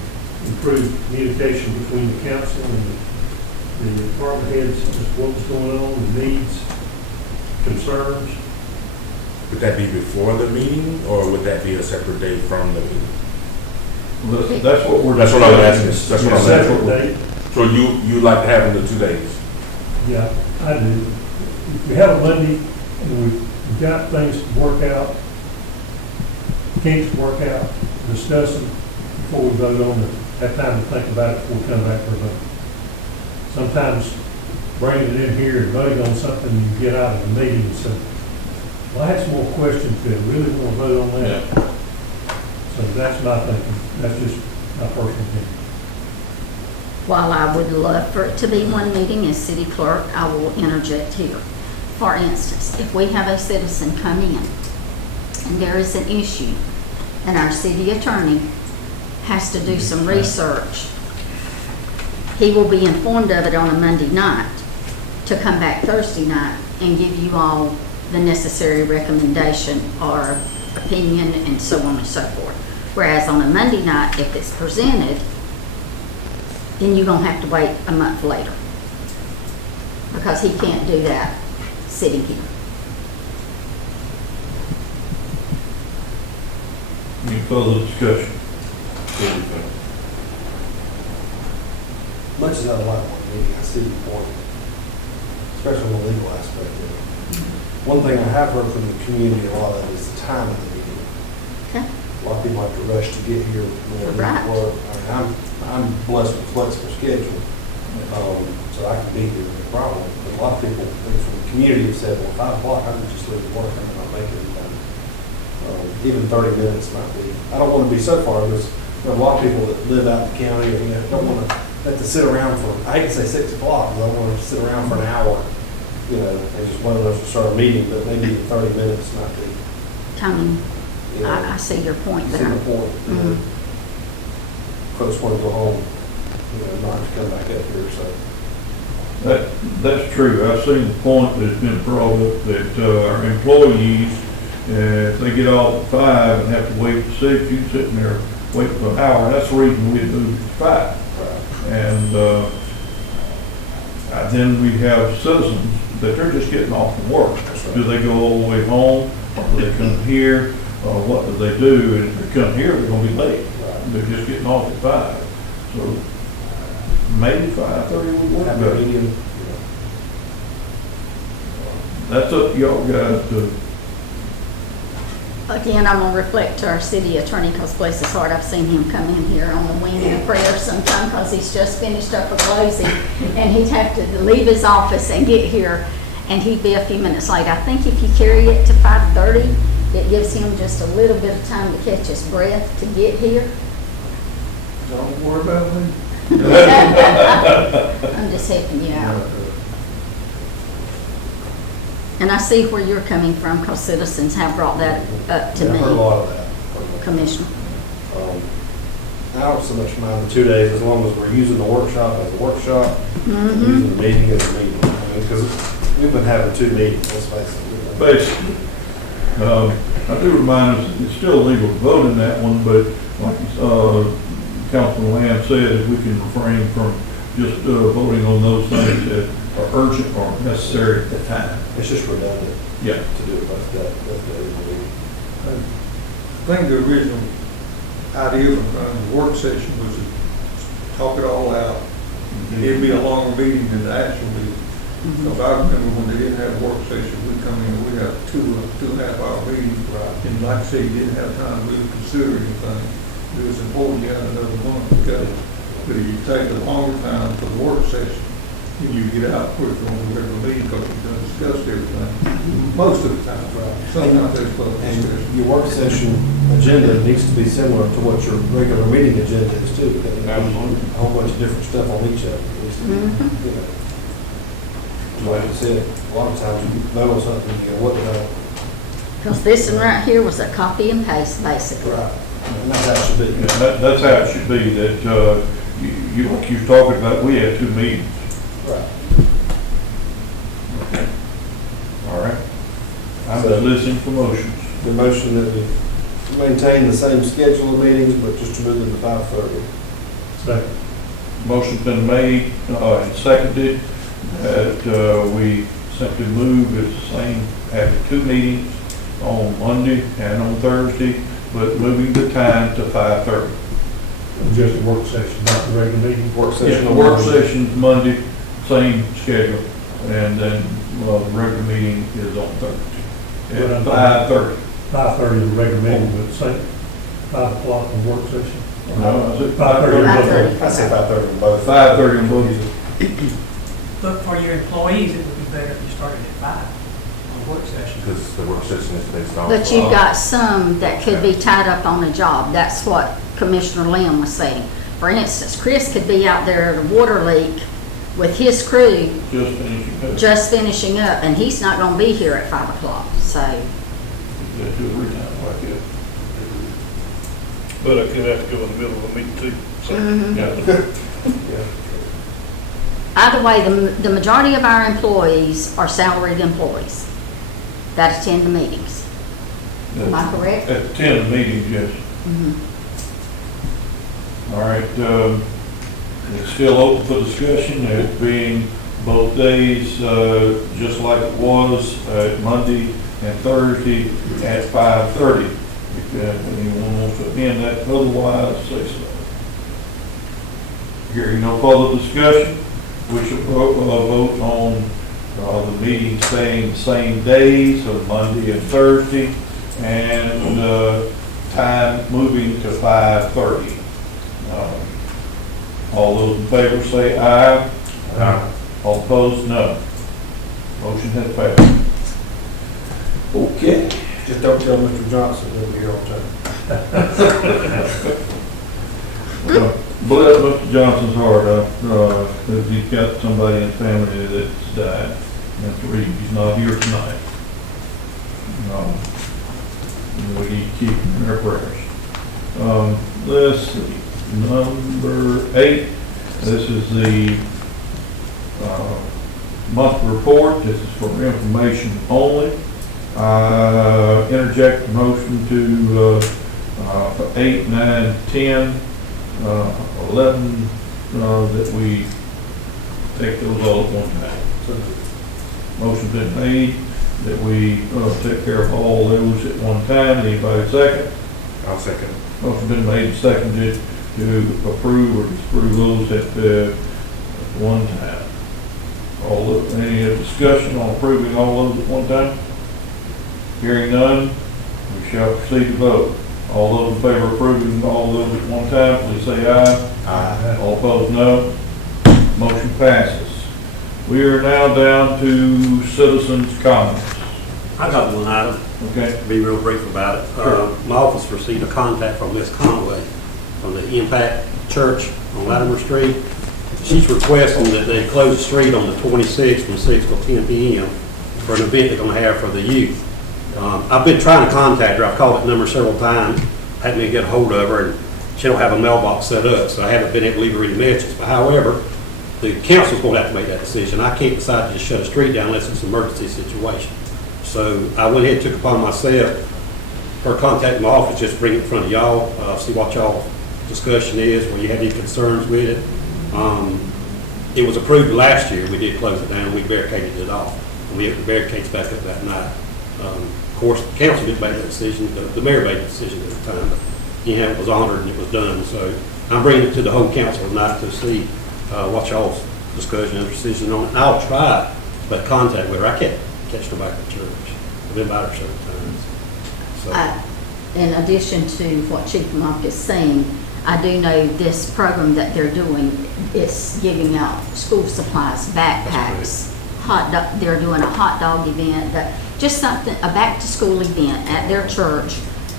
improve communication between the council and the department heads, just what was going on, the needs, concerns. Would that be before the meeting, or would that be a separate day from the meeting? That's what we're. That's what I'm asking. That's what I'm Separate asking. date. So you like to have them the 2 days? Yeah, I do. If we have a Monday and we've got things to work out, kinks to work out, discuss them before we vote on it, have time to think about it before we come back for a vote. Sometimes bringing it in here and voting on something you get out of the meeting and say, well, I had some more questions, but I really want to vote on that. So that's my thinking. That's just my personal opinion. While I would love for it to be one meeting as city clerk, I will interject here. For instance, if we have a citizen come in and there is an issue and our city attorney has to do some research, he will be informed of it on a Monday night to come back Thursday night and give you all the necessary recommendation or opinion and so on and so forth. Whereas on a Monday night, if it's presented, then you're gonna have to wait a month later. Because he can't do that sitting here. Any further discussion? Much as I like one meeting, I see the point, especially on the legal aspect of it. One thing I have heard from the community a lot of is the time of the meeting. Okay. A lot of people have to rush to get here when they Right. leave work. I mean, I'm blessed with a flexible schedule, so I can be here, no problem. But a lot of people from the community have said, well, 5 o'clock, I can just leave work, I'm not making it time. Even 30 minutes might be, I don't want to be so far, because there are a lot of people that live out in the county, or, don't want to have to sit around for, I hate to say 6 o'clock, because I don't want to sit around for an hour, and just wait on us to start a meeting, but maybe even 30 minutes might be, Tommy, you know. I see your point See there. the point, Mhm. Folks want to go home, not to come back up here, so. That's true. I've seen the point that's been brought up that our employees, if they get off at 5 and have to wait at 6, you sitting there waiting for an hour. That's the reason we moved to 5. And then we have citizens that they're just getting off from work. Do they go all the way home, or do they come here, or what do they do? And if they come here, they're gonna be late. They're just getting off at 5. So maybe 5:30 would work Have a better. medium, That's up to y'all guys to, Again, I'm gonna reflect to our city attorney, because bless his heart, I've seen him come in here on the wing and a prayer sometime, because he's just finished up a closing, and he'd have to leave his office and get here, and he'd be a few minutes late. I think if you carry it to 5:30, it gives him just a little bit of time to catch his breath to get here. Don't worry about me. I'm just helping you out. And I see where you're coming from, because citizens have brought that up to I've heard a me, lot of that. Commissioner. I don't so much mind the 2 days, as long as we're using the workshop as a workshop, and Mhm. using the meeting as a meeting. Because we've been having 2 meetings, let's face it. basically, I do remind us, it's still illegal to vote in that one, but like, Councilman Lamb said, if we can refrain from just voting on those things that are urgent or necessary at the time. It's just redundant Yeah. to do it like that. I think the original idea from the work session was to talk it all out. It'd be a longer meeting than the actual meeting. Because I remember when they didn't have a work session, we'd come in, we'd have 2.5 hour meeting. And like I say, you didn't have time to really consider anything. It was important you had another month to go. But if you take a longer time for the work session, then you get out quicker on the regular meeting because you've done discussed everything. Most of the time, right? Sometimes there's close discussion. And your work session agenda needs to be similar to what your regular meeting agenda is too. Absolutely. A whole bunch of different stuff on each of them. It needs to be, you know. Like I said, a lot of times you vote on something, you go, what the hell? Because this one right here was a copy and paste, basically. Right. And that's how it should be. Yeah, that's how it should be, that like you're talking about, we had 2 meetings. Right. Okay. All right. I'm just listening for motions. The motion that we maintain the same schedule of meetings, but just to move them to 5:30. Second. Motion's been made and seconded that we simply move the same, having 2 meetings on Monday and on Thursday, but moving the time to 5:30. Just a work session, not the regular meeting. Work session. Yeah, on work Monday. session's Monday, same schedule, and then the regular meeting is on Thursday at 5:30. 5:30 is the regular meeting, but say 5 o'clock on work session. No, I said 5:30. 5:30. I say 5:30 on both. 5:30 on both. But for your employees, it would be better if you started at 5 on a work session. Because the work session is based on. But you've got some that could be tied up on a job. That's what Commissioner Lim was saying. For instance, Chris could be out there at a water leak with his crew Just finishing up. just finishing up, and he's not gonna be here at 5 o'clock, so. Let's do it every time like that. But I could have to go in the middle of a meeting too. So, Yeah. Either way, the majority of our employees are salaried employees that attend the meetings. Am I correct? At 10 meetings, yes. Mhm. All right, it's still open for discussion, it being both days, just like it was Monday and Thursday at 5:30. If anyone wants to amend that, otherwise, say so. Hearing no further discussion, we should vote on the meeting staying the same days of Monday and Thursday, and time moving to 5:30. All those in favor say aye. Aye. All opposed, no. Motion has passed. Okay. Just don't tell Mr. Johnson he'll be here all the time. Bless Mr. Johnson's heart, if he's got somebody in his family that's died. That's the reason he's not here tonight. We need to keep him in our prayers. Let's see, number 8, this is the monthly report. This is for information only. Interject a motion to for 8, 9, 10, 11, that we take those all at one time. Motion's been made that we take care of all those at one time. Anybody second? I'll second. Motion been made and seconded to approve or disapprove those at one time. Any discussion on approving all those at one time? Hearing none, we shall proceed to vote. All those in favor of approving all those at one time, please say aye. Aye. All opposed, no. Motion passes. We are now down to citizens' comments. I got one item, Okay? be real brief about it. Sure. My office received a contact from Miss Conway from the Impact Church on Latimer Street. She's requesting that they close the street on the 26th from 6 till 10 p.m. for an event they're going to have for the youth. I've been trying to contact her. I've called that number several times, hadn't been able to get a hold of her, and she don't have a mailbox set up, so I haven't been able to leave her any messages. But however, the council's going to have to make that decision. I can't decide to just shut a street down unless it's an emergency situation. So I went ahead and took upon myself her contact my office, just bring it in front of y'all, see what y'all discussion is, where you had any concerns with it. It was approved last year, we did close it down, we barricaded it off, and we had the barricades back up that night. Of course, the council didn't make that decision, the mayor made the decision at the time, but anyhow, it was honored and it was done, so I'm bringing it to the whole council tonight to see what y'all's discussion and decision on it. And I'll try to make contact with her, I can't catch her back at church, I've been by her several times. So. In addition to what Chief Monk is saying, I do know this program that they're doing is giving out school supplies, backpacks, they're doing a hot dog event, just something, a back-to-school event at their church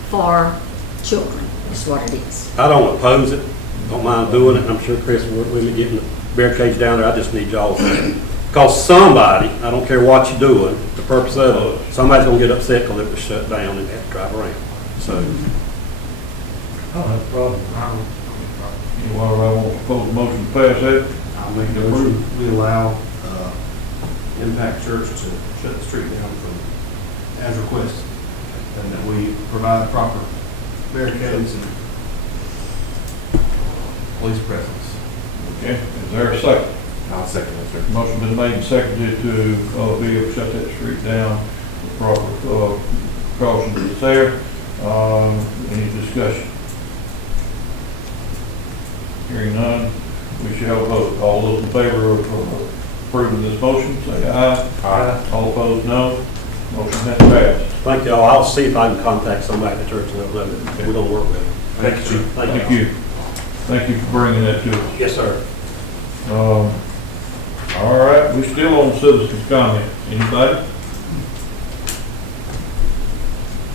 for children, is what it is. I don't oppose it, don't mind doing it, I'm sure Chris will work with me getting the barricades down there, I just need y'all to, because somebody, I don't care what you're doing, the purpose of it, somebody's gonna get upset because it was shut down and have to drive around, so. I don't have a problem. You want to propose a motion to pass that? I'll make a motion, we allow Impact Church to shut the street down as requested, and that we provide proper barricades and police presence. Okay, is there a second? I'll second that, sir. Motion been made and seconded to be able to shut that street down with proper precautions is there. Any discussion? Hearing none, we shall vote. All those in favor of approving this motion, say aye. Aye. All opposed, no. Motion has passed. Thank y'all, I'll see if I can contact somebody at the church and let them know that we're gonna work with them. Thank you, Chief. Thank you. Thank you for bringing that to us. Yes, sir. All right, we're still on citizens' comment. Anybody?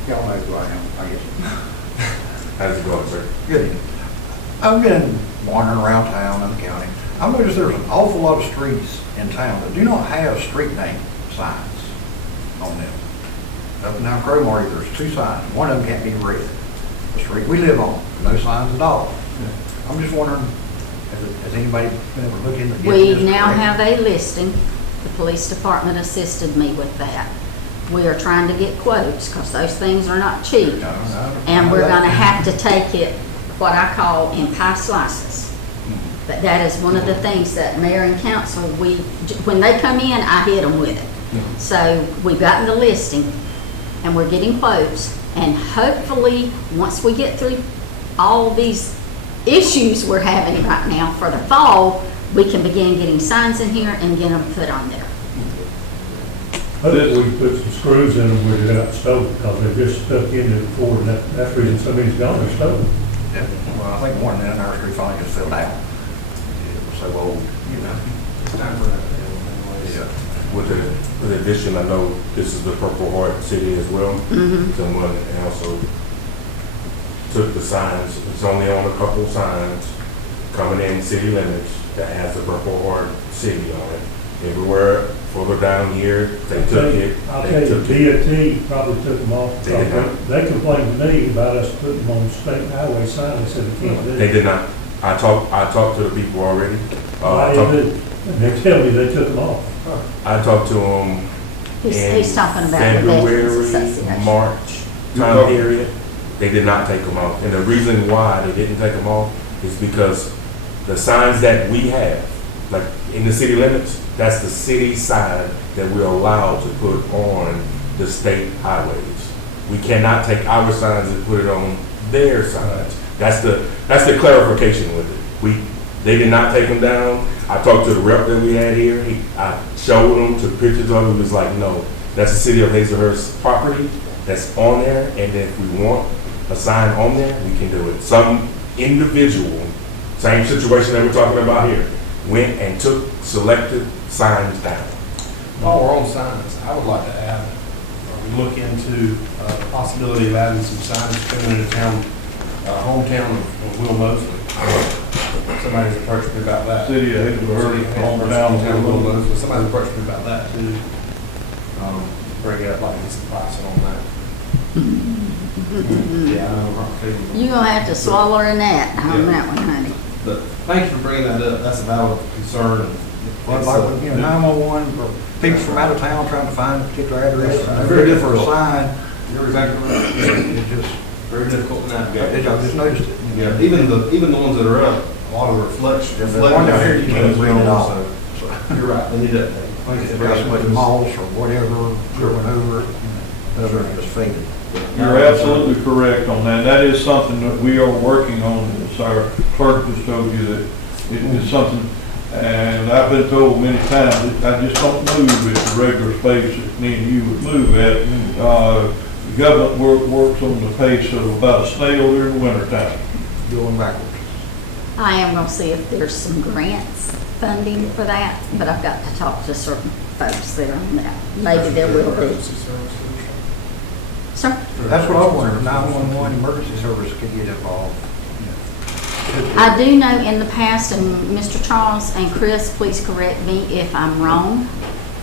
Y'all know who I am, I guess. How's it going, sir? Good. I've been wandering around town and the county. I've noticed there's an awful lot of streets in town that do not have street name signs on them. Up in now Crow Marty, there's 2 signs. One of them can't be read. The street we live on, no signs at all. I'm just wondering, has anybody been able to look into getting We this now correct? have a listing. The police department assisted me with that. We are trying to get quotes because those things are not cheap. And we're going to have to take it, what I call in pie slices. But that is one of the things that mayor and council, when they come in, I hit them with it. So we've gotten the listing and we're getting quotes. And hopefully, once we get through all these issues we're having right now for the fall, we can begin getting signs in here and get them put on there. Hopefully we put some screws in them where they're not stolen, because they're just stuck in there before, and that's the reason somebody's gone, they're stolen. Yeah. Well, I think one in our street finally just fell down. It was so old, you know. It's time for that. Anyways. Yeah. With addition, I know this is the Purple Heart City as well. Someone also took the signs, it's only on a couple signs coming in city limits that has the Purple Heart City on it. Everywhere further down here, they took it. I'll They tell took you, it. DOT probably took them off. They did not. They complained to me about us putting them on state highway sign, they said they can't do it. They did not. I talked to the people already. Why they did? And they tell me they took them off. I talked to them He's talking about the Veterans February, Association. March time period. They did not take them off. And the reason why they didn't take them off is because the signs that we have, like in the city limits, that's the city sign that we're allowed to put on the state highways. We cannot take our signs and put it on their signs. That's the clarification with it. They did not take them down. I talked to the rep that we had here. I showed him, took pictures of it. He was like, no, that's the city of Hazelhurst property that's on there. And if we want a sign on there, we can do it. Some individual, same situation that we're talking about here, went and took selected signs down. While we're on signs, I would like to add, look into the possibility of adding some signs coming into town, hometown of Will Mosley. Somebody's approached me about that. City of Hazelhurst, hometown of Will Mosley. Somebody's approached me about that too. Bring it up, like get some pricing on that. Yeah, I know. You're going to have to swallow a gnat on that one, honey. But thank you for bringing that up. That's a valid concern. Well, like, you know, 911 for people from out of town trying to find a particular address. Very For a difficult. sign, You're exactly right. it just, very difficult to I navigate. just noticed it. Yeah, even the ones that are up, a lot of the reflection. The one down here, you can't read it all. So, you're right, they need that thing. They've got so much moss or whatever growing over it, others are just faded. You're absolutely correct on that. That is something that we are working on. As our clerk just told you that it is something, and I've been told many times that I just don't move at the regular pace that me and you would move at. The government works on the pace of about a snail during the wintertime. Going backwards. I am gonna see if there's some grants funding for that, but I've got to talk to certain folks there on that. Maybe there will be. Sir? That's what I wondered, 911 emergency service could get involved. I do know in the past, and Mr. Charles and Chris, please correct me if I'm wrong.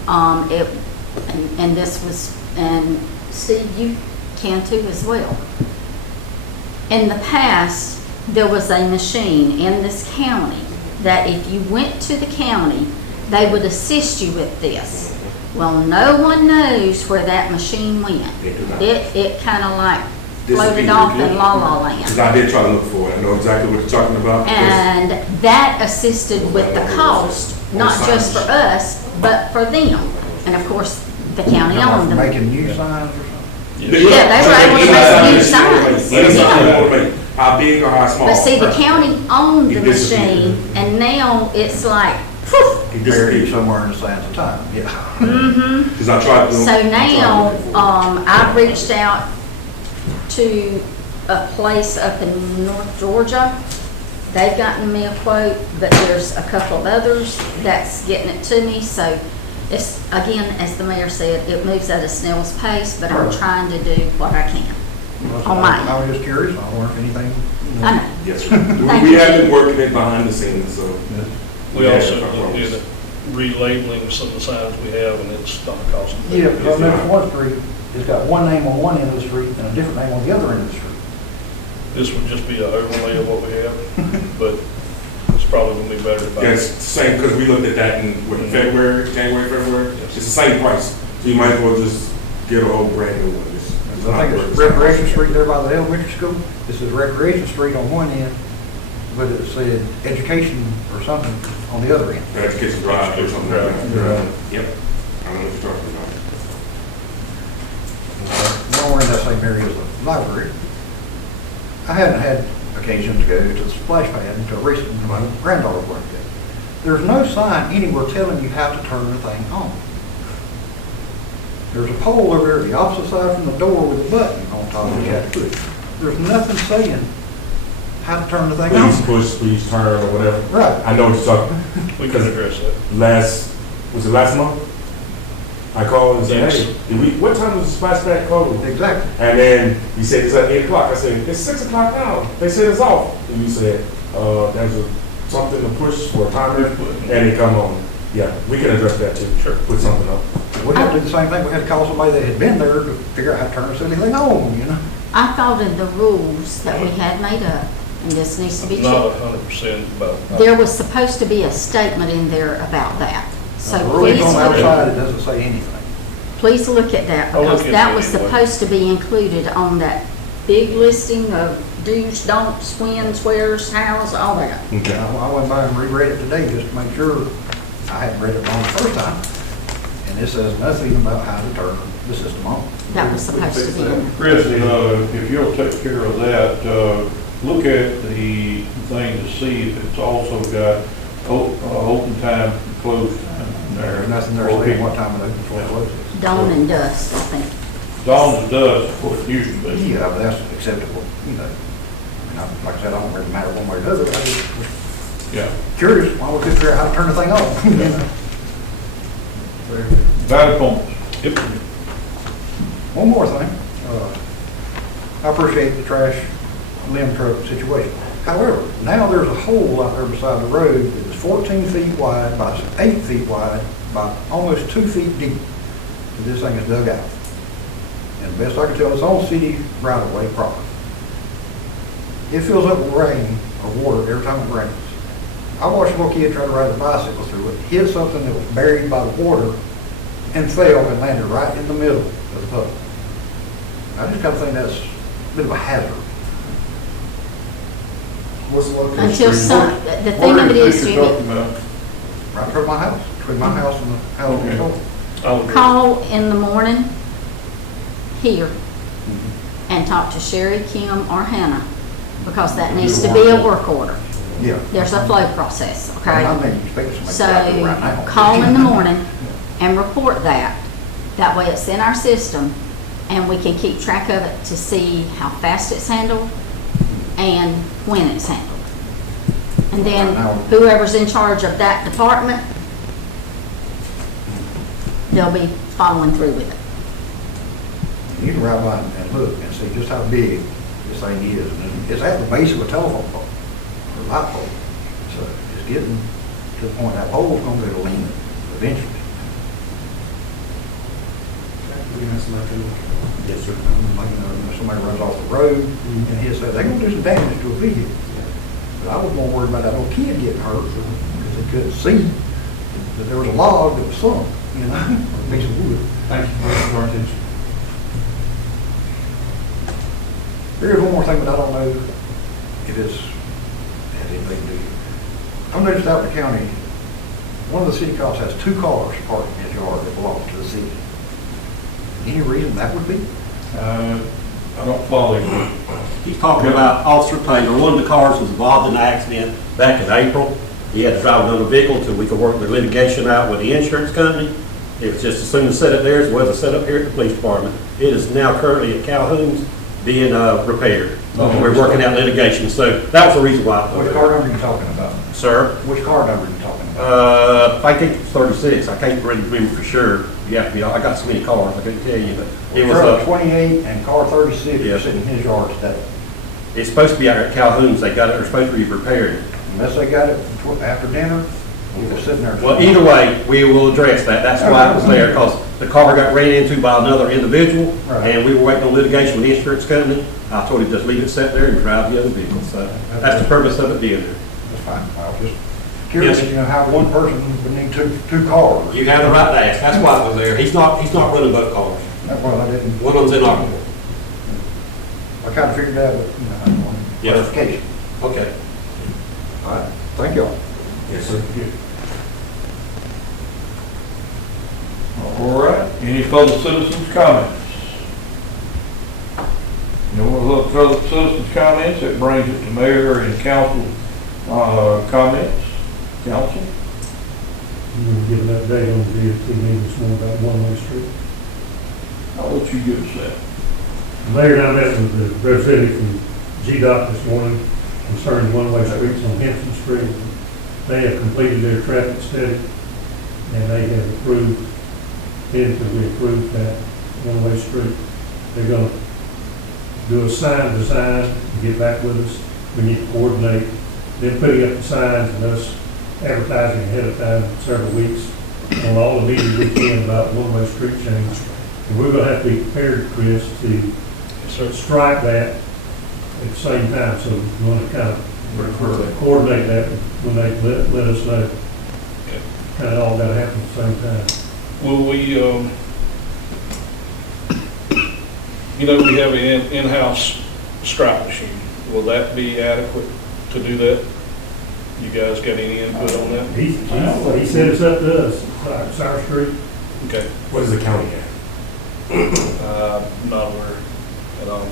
And this was, and Steve, you can too as well. In the past, there was a machine in this county that if you went to the county, they would assist you with this. Well, no one knows where that machine went. It kind of like floated off in La La Land. Because I did try to look for it. I know exactly what you're talking about. And that assisted with the cost, not just for us, but for them. And of course, the county owned them. Making new signs or something? Yeah, they were able to make new signs. Yeah. How big or how small? But see, the county owned the machine, and now it's like, whew. Buried somewhere in the sands of time, yeah. Mm-hmm. Because I tried to. So now, I've reached out to a place up in North Georgia. They've gotten me a quote, but there's a couple of others that's getting it to me. So it's, again, as the mayor said, it moves at a snail's pace, but I'm trying to do what I can on mine. I was just curious, I wonder if anything. I know. Yes, sir. We have been working it behind the scenes, so. We also did it, relabeling some of the signs we have, and it's not costing. Yeah, because Memphis One Street, it's got one name on one end of the street and a different name on the other end of the street. This would just be an overlay of what we have, but it's probably gonna be better if I. Yeah, it's the same, because we looked at that in, what, February, February? It's the same price, so you might as well just get a whole brand new one. I think it's Recreation Street there by the elementary school. This is Recreation Street on one end, but it said Education or something on the other end. Education Drive or something like that. Yep. I don't know what you're talking about. While we're in that same area as the library, I haven't had occasion to go to the splash pad until recently when my granddaughter worked there. There's no sign anywhere telling you how to turn the thing on. There's a pole over there at the opposite side from the door with a button on top of it. There's nothing saying how to turn the thing on. Please push, please turn, or whatever. Right. I know what you're talking. We can address that. Was it last month? I called and said, Yes. hey, what time was the splash pad closed? Exactly. And then you said it's at 8 o'clock. I said, it's 6 o'clock now. They said it's off. And you said, there's something to push for a timer, and it come on. Yeah, we can address that too. Sure. Put something up. We had to do the same thing. We had to call somebody that had been there to figure out how to turn this anything on, you know? I thought in the rules that we had made up, and this needs to be Not checked. 100% about. There was supposed to be a statement in there about that. So The rules please on the look, outside, it doesn't say anything. please look at that, I'll look because into that it was anyway. supposed to be included on that big listing of do's, don'ts, whens, where's, how's, all that. Okay. I went by and reread it today just to make sure I hadn't read it wrong the first time. And it says nothing about how to turn the system on. That was supposed to be in. Chris, if you'll take care of that, look at the thing to see if it's also got open time, close time in there. There's nothing there saying what time it opens before it closes. Dawn and dusk, I think. Dawn and dusk is what it used to be. Yeah, but that's acceptable, you know. I mean, like I said, I don't really matter one way or the other. I just was Yeah. curious why we couldn't figure out how to turn the thing on, you know. Valid points. Yep. One more thing. I appreciate the trash limb truck situation. However, now there's a hole out there beside the road that is 14 feet wide by 8 feet wide by almost 2 feet deep. And this thing is dug out. And the best I can tell, it's on city right-of-way property. It fills up with rain or water every time it rains. I watched a little kid try to ride a bicycle through it, hit something that was buried by the water, and fell and landed right in the middle of the puddle. I just kind of think that's bit of a hazard. What's the location? Until some, the thing of it is, Jimmy, Right toward my house, between my house and the house next door. call in the morning here and talk to Sherry, Kim, or Hannah, because that needs to be a work order. Yeah. There's a flow process, okay? I'm not expecting somebody to do that right So now. call in the morning and report that. That way it's in our system and we can keep track of it to see how fast it's handled and when it's handled. And then whoever's in charge of that department, they'll be following through with it. You can ride by and look and see just how big this thing is. And it's at the base of a telephone pole, or light pole. So it's getting to the point that pole's gonna be leaning eventually. Yes, sir. Like, somebody runs off the road and he'll say, they're gonna do some damage to a vehicle. But I was more worried about that little kid getting hurt because they couldn't see that there was a log that was sunk, you know, or a piece of wood. Thank you for your attention. There is one more thing, but I don't know if it's, has anything to do. I've noticed out in the county, one of the city cops has 2 cars parked in his yard that belong to the city. Any reason that would be? I don't follow you. He's talking about Officer Taylor. One of the cars was involved in an accident back in April. He had to drive another vehicle until we could work the litigation out with the insurance company. It was just as soon as set up there as well as set up here at the police department. It is now currently at Calhoun's being repaired. We're working out litigation, so that was the reason why. Which car number are you talking about? Sir? Which car number are you talking about? I think it's 36. I can't really remember for sure. You have to be, I got so many cars, I couldn't tell you, but it was Truck 28 and car 36 Yeah. are sitting in his yard today. it's supposed to be out at Calhoun's. They got it, they're supposed to be repaired. Unless they got it after dinner, it was sitting there. Well, either way, we will address that. That's why it was there, because the car got ran into by another individual, Right. and we were waiting on litigation with the insurance company. I told him just leave it set there and drive the other vehicle, so that's the purpose of it being there. That's fine. I was just curious, Yes. you know, how one person would need two cars. You have the right to ask. That's why it was there. He's not running both cars. Well, I didn't, One of them's inoperable. I kind of figured that, but, you know, Yeah. clarification. Okay. All right, thank y'all. Yes, sir. All right, any further citizens' comments? No further citizens' comments, that brings it to mayor and council, comments. Council? You want to give an update on the DOT meeting this morning about one-way street? I'll let you give us that. The Mayor and I met with the representative from GDOT this morning concerning one-way streets on Hampton Street. They have completed their traffic study, and they have approved, tentatively approved that one-way street. They're gonna do a sign design and get back with us. We need to coordinate them putting up the signs and us advertising ahead of time, several weeks, on all the media we can about one-way street change. And we're gonna have to be prepared, Chris, to strike that at the same time, so we want to kind of coordinate that when they let us know. Kind of all got to happen at the same time. Will we, you know, we have an in-house stripe machine. Will that be adequate to do that? You guys got any input on that? He said it's up to us, it's our street. Okay. What does the county have? Not aware at all.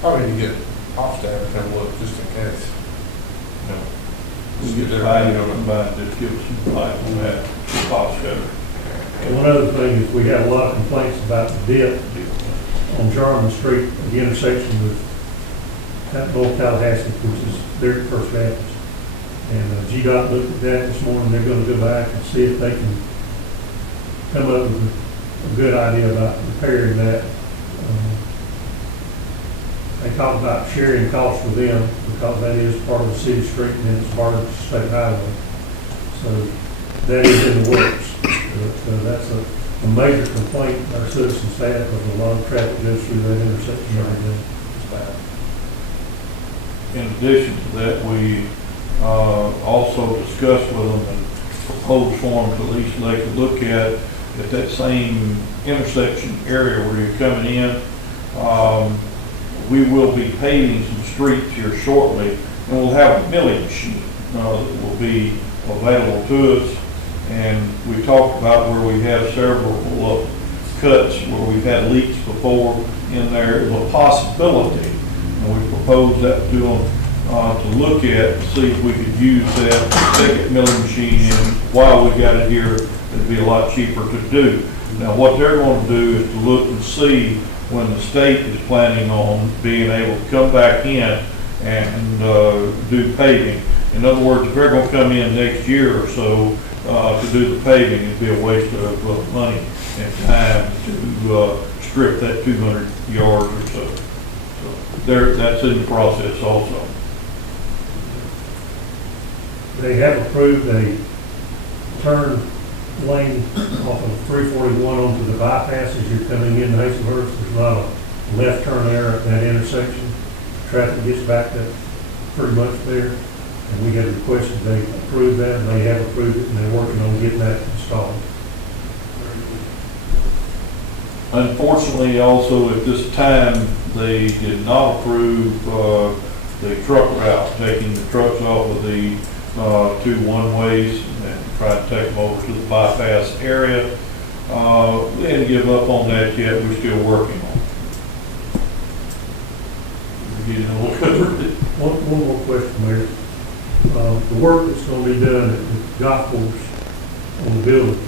Probably need to get off to have a look, just in case. No. We'll get their idea on it, just give us some advice on that, cost cutter. And one other thing is we have a lot of complaints about the dip on Jarman Street, at the intersection with North Tallahassee, which is their first Baptist. And GDOT looked at that this morning. They're going to go back and see if they can come up with a good idea about repairing that. They talked about sharing costs with them because that is part of the city street and it's part of the state highway. So that is in the works. So that's a major complaint our citizens have, because a lot of traffic goes through that intersection every day. It's bad. In addition to that, we also discussed with them and proposed for them to at least they could look at that same intersection area where you're coming in. we will be paving some streets here shortly, and we'll have a milling machine that will be available to us. And we talked about where we have several cuts where we've had leaks before in there, is a possibility. And we proposed that to them to look at, to see if we could use that second milling machine in while we got it here. It'd be a lot cheaper to do. Now, what they're going to do is to look and see when the state is planning on being able to come back in and do paving. In other words, if they're going to come in next year or so to do the paving, it'd be a waste of money and time to strip that 200 yards or so. So that's in the process also. They have approved a turn lane off of 341 onto the bypass as you're coming in Hazelhurst. There's not a left turn there at that intersection. Traffic gets backed up pretty much there. And we have requested they approve that, and they have approved it, and they're working on getting that installed. Unfortunately, also at this time, they did not approve the truck route, taking the trucks off of the two one-ways and trying to take them over to the bypass area. We didn't give up on that yet. We're still working on it. You know, One more question, Mayor. The work that's going to be done at the golf course on the building,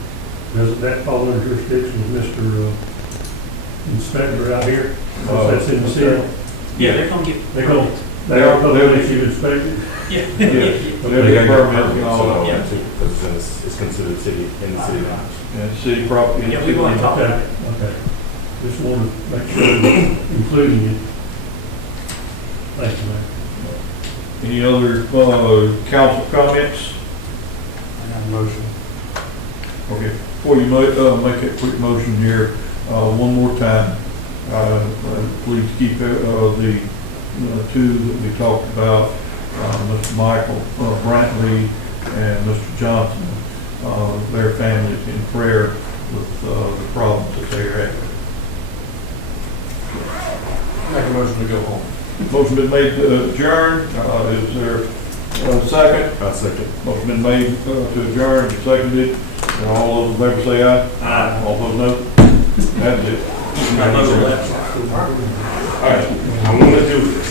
does that fall under jurisdiction of Mr. Inspector out here? That's in the city? Yeah, they're gonna get. They are public issue inspected? Yeah. They'll get permits and all So, that. because it's considered city, in the city limits. And city property. Yeah, we want to talk Okay, about it. okay. Just wanted to make sure we're including it. Thank you, Mayor. Any other council comments? I got a motion. Okay, before you make a quick motion here, one more time, please keep the two that we talked about, Mr. Michael Brantley and Mr. Johnson, their families in prayer with the problems that they're having. Make a motion to go home. Motion been made to adjourn. Is there a second? I'll second. Motion been made to adjourn and seconded. And all those in favor say aye. Aye. All those no. That's it. All right, I want to do this.